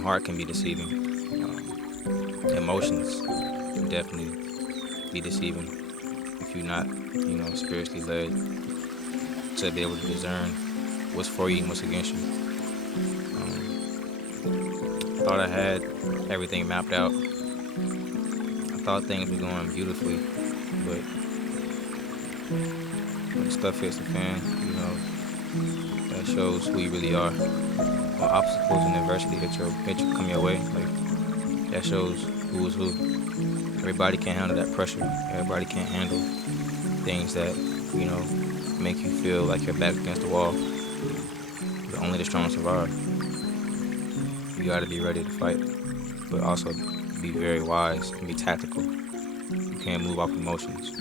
heart can be deceiving. Emotions can definitely be deceiving if you're not, spiritually led to be able to discern what's for you and what's against you. Thought I had everything mapped out. I thought things were going beautifully, but when stuff hits the fan, that shows who you really are. When obstacles and adversity come your way, like that shows who is who. Everybody can't handle that pressure. Everybody can't handle things that, make you feel like you're back against the wall. But only the strong survive. You gotta be ready to fight, but also be very wise and be tactical. You can't move off emotions.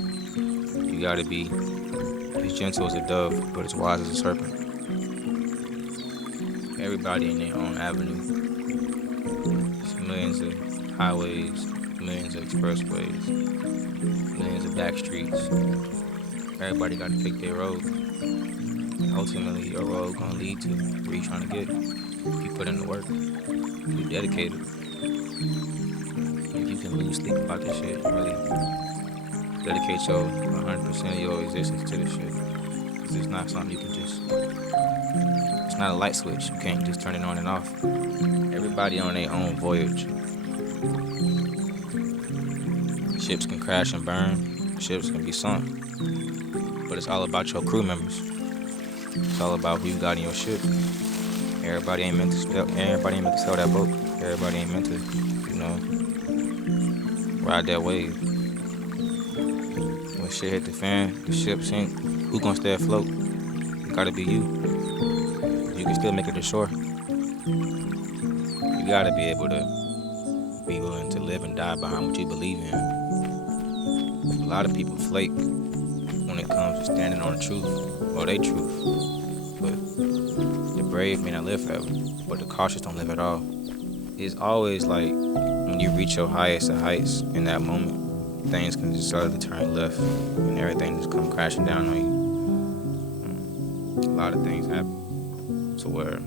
You gotta be as gentle as a dove, but as wise as a serpent. Everybody in their own avenue. There's millions of highways, millions of expressways, millions of back streets. Everybody got to pick their road. Ultimately, your road gonna lead to where you trying to get. If you put in the work, you dedicated. If you can lose sleep about this shit, really dedicate your 100% of your existence to this shit. Cause it's not something you can just. It's not a light switch. You can't just turn it on and off. Everybody on their own voyage. Ships can crash and burn. Ships can be sunk. But it's all about your crew members. It's all about who you got in your ship. Everybody ain't meant to sail that boat. Everybody ain't meant to, ride that wave. When shit hit the fan, the ship sink, who gonna stay afloat? It gotta be you. You can still make it to shore. You gotta be able to be willing to live and die behind what you believe in. A lot of people flake when it comes to standing on the truth or their truth. But the brave may not live forever, but the cautious don't live at all. It's always like when you reach your highest of heights in that moment, things can just suddenly turn left and everything just come crashing down on you. A lot of things happen to where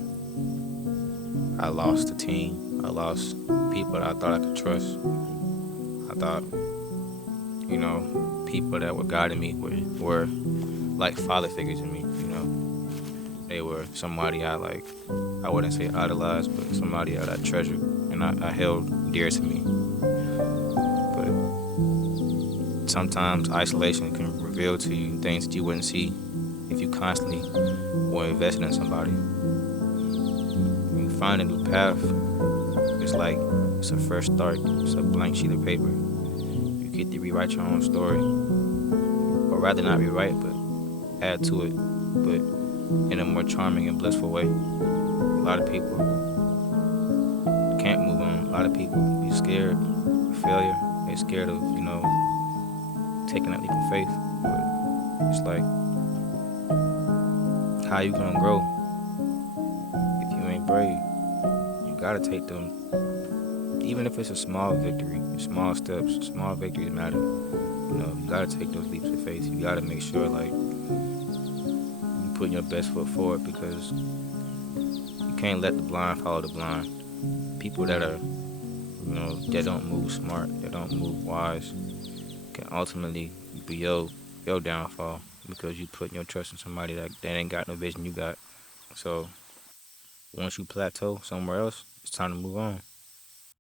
I lost a team. I lost people that I thought I could trust. I thought, people that were guiding me were like father figures in me, They were somebody I wouldn't say idolized, but somebody that I treasured and I held dear to me. But sometimes isolation can reveal to you things that you wouldn't see if you constantly were invested in somebody. When you find a new path, it's like it's a fresh start. It's a blank sheet of paper. You get to rewrite your own story. Or rather not rewrite, but add to it. But in a more charming and blissful way. A lot of people can't move on. A lot of people be scared of failure. They're scared of, taking that leap of faith. But it's like, how you gonna grow if you ain't brave? You gotta take them, even if it's a small victory, small steps, small victories matter. You gotta take those leaps of faith. You gotta make sure, putting your best foot forward, because you can't let the blind follow the blind. People that are, that don't move smart, that don't move wise, can ultimately be your downfall, because you putting your trust in somebody that ain't got no vision you got. So once you plateau somewhere else, it's time to move on.